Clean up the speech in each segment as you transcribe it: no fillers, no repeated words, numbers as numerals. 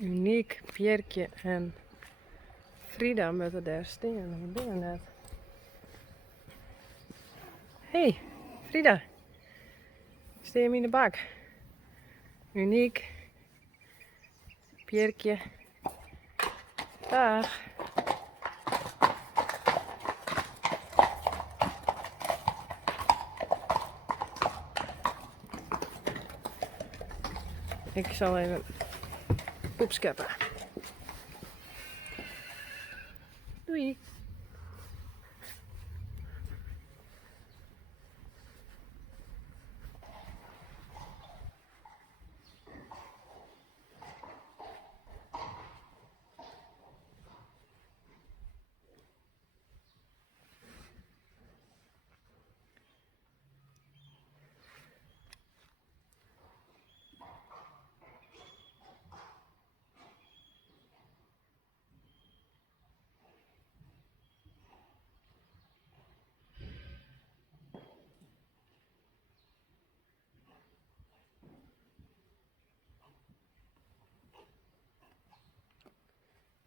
Uniek, Pierkje en Frida moeten daar staan. Wat doen we net? Hey, Frida. Sta je in de bak? Uniek, Pierkje. Dag. Ik zal even poep scheppen. Doei.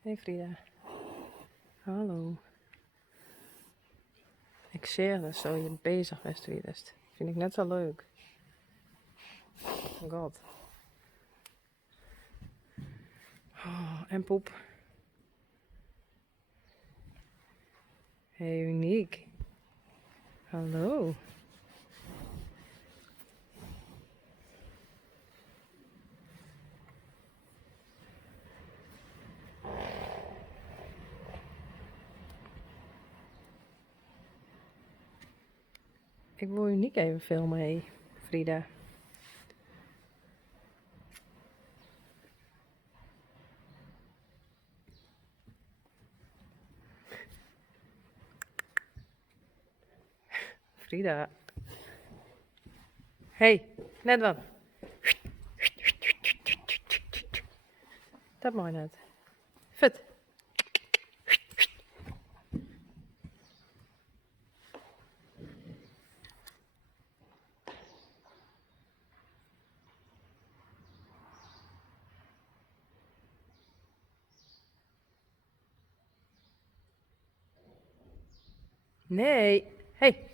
Hey Frida. Hallo. Ik zeg dat zo je bezig bent geweest. Vind ik net zo leuk. Oh god. Oh, en poep. Hey Uniek. Hallo. Ik wil Uniek even filmen, hey Frida. Frida. Hey, net wat. Dat mag net. Fit. Nee. Hey.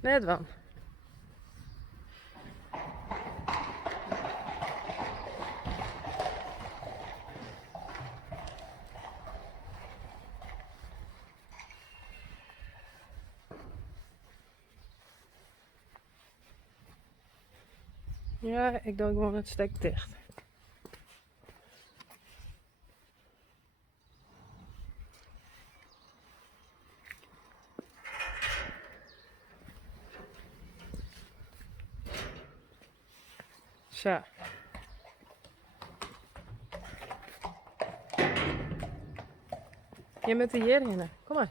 Net wat. Ja, ik doe gewoon het stek dicht. Zo. Je met de hierin. Kom maar.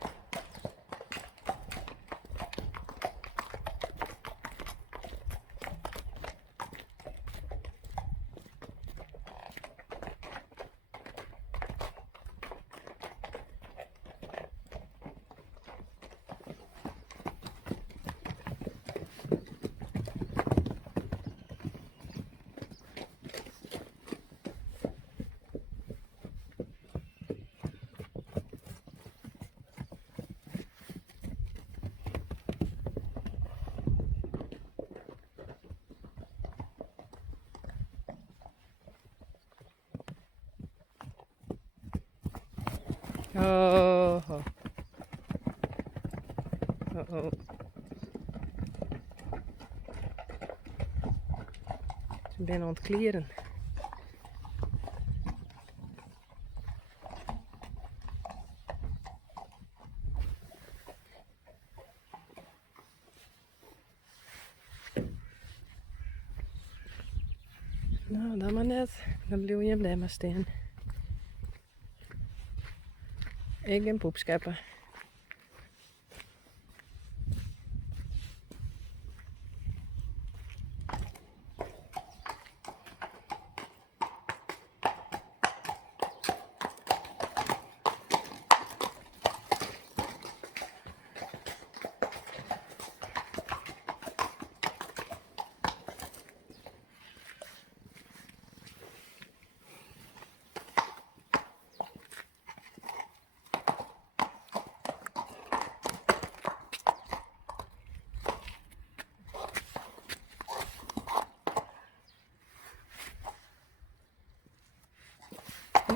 Oh, oh. Oh, oh. Ze zijn aan het kleren. Nou, dat maar net. Dan blijf je daar maar staan. Ik en poep scheppen.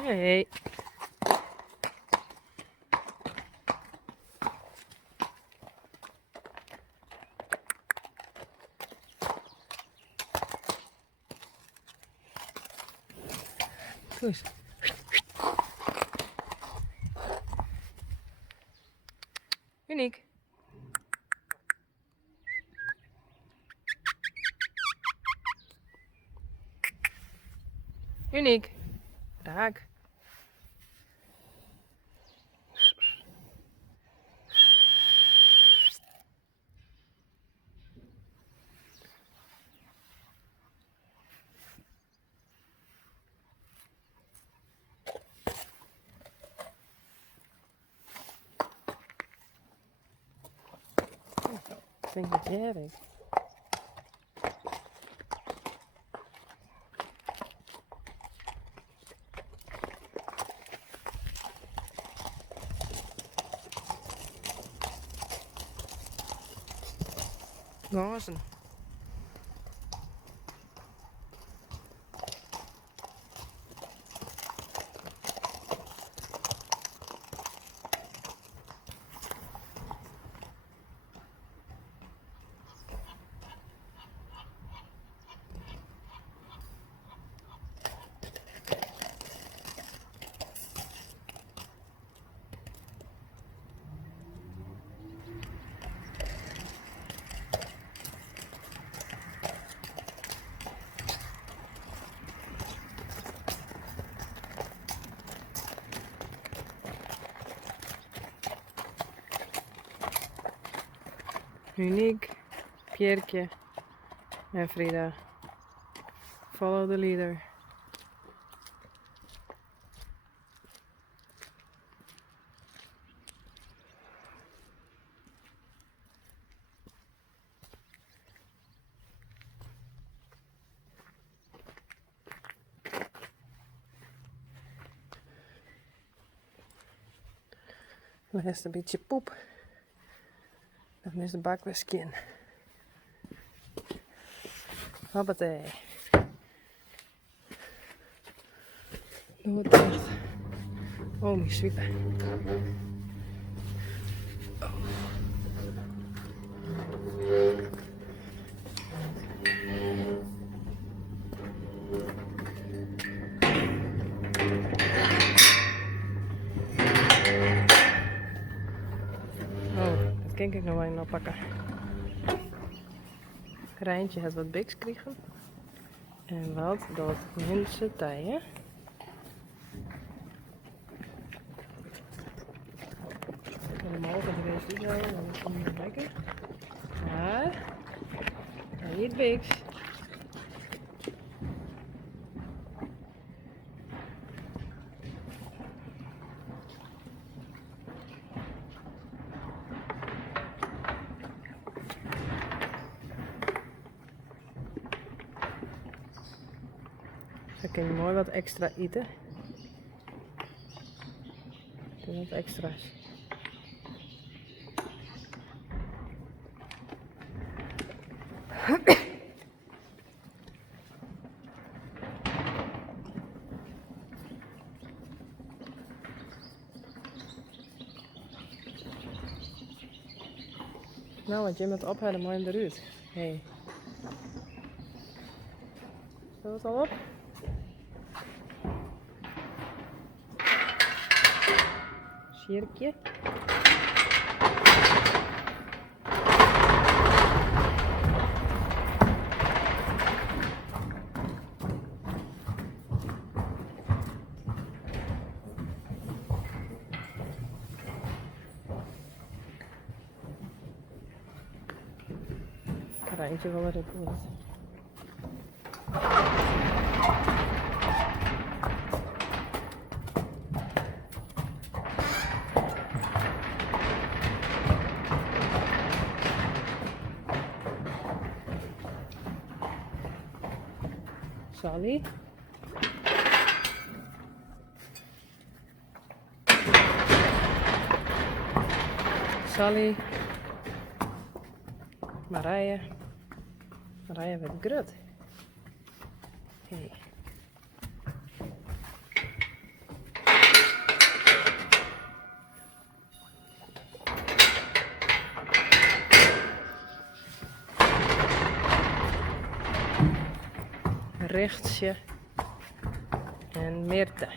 Nee. Doe eens. Uniek. Uniek. Raak. Ik denk dat jij weet. Gazen. Uniek, Pierretje en Frida. Follow the leader. Dan is een beetje poep. Dan is de bak weer skin. Hoppatee. Doe het echt. Oh, mijn zwiepen. Oh, dat kan ik nog wel even oppakken. Rijntje heeft wat biks kregen. En wat dat mensen tijen. Normaal van de rest is wel, dan is het niet lekker. Maar, hij eet biks. Dan kun je mooi wat extra eten. Doe wat extra's. Nou, want je moet ophouden, mooi hem eruit. Hey. Zit het al op? Sjerkje. Rijntje wel erin goed. Sally. Sally. Marije. Marije werd grut. Hey. berichtje. En Mirte.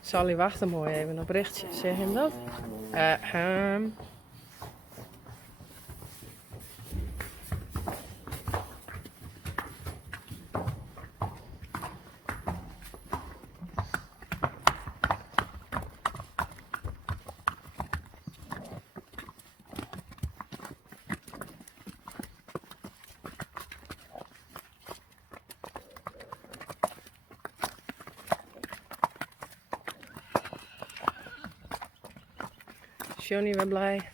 Sally, wacht hem mooi even op berichtje. Zeg hem dat? Johnny, wel blij.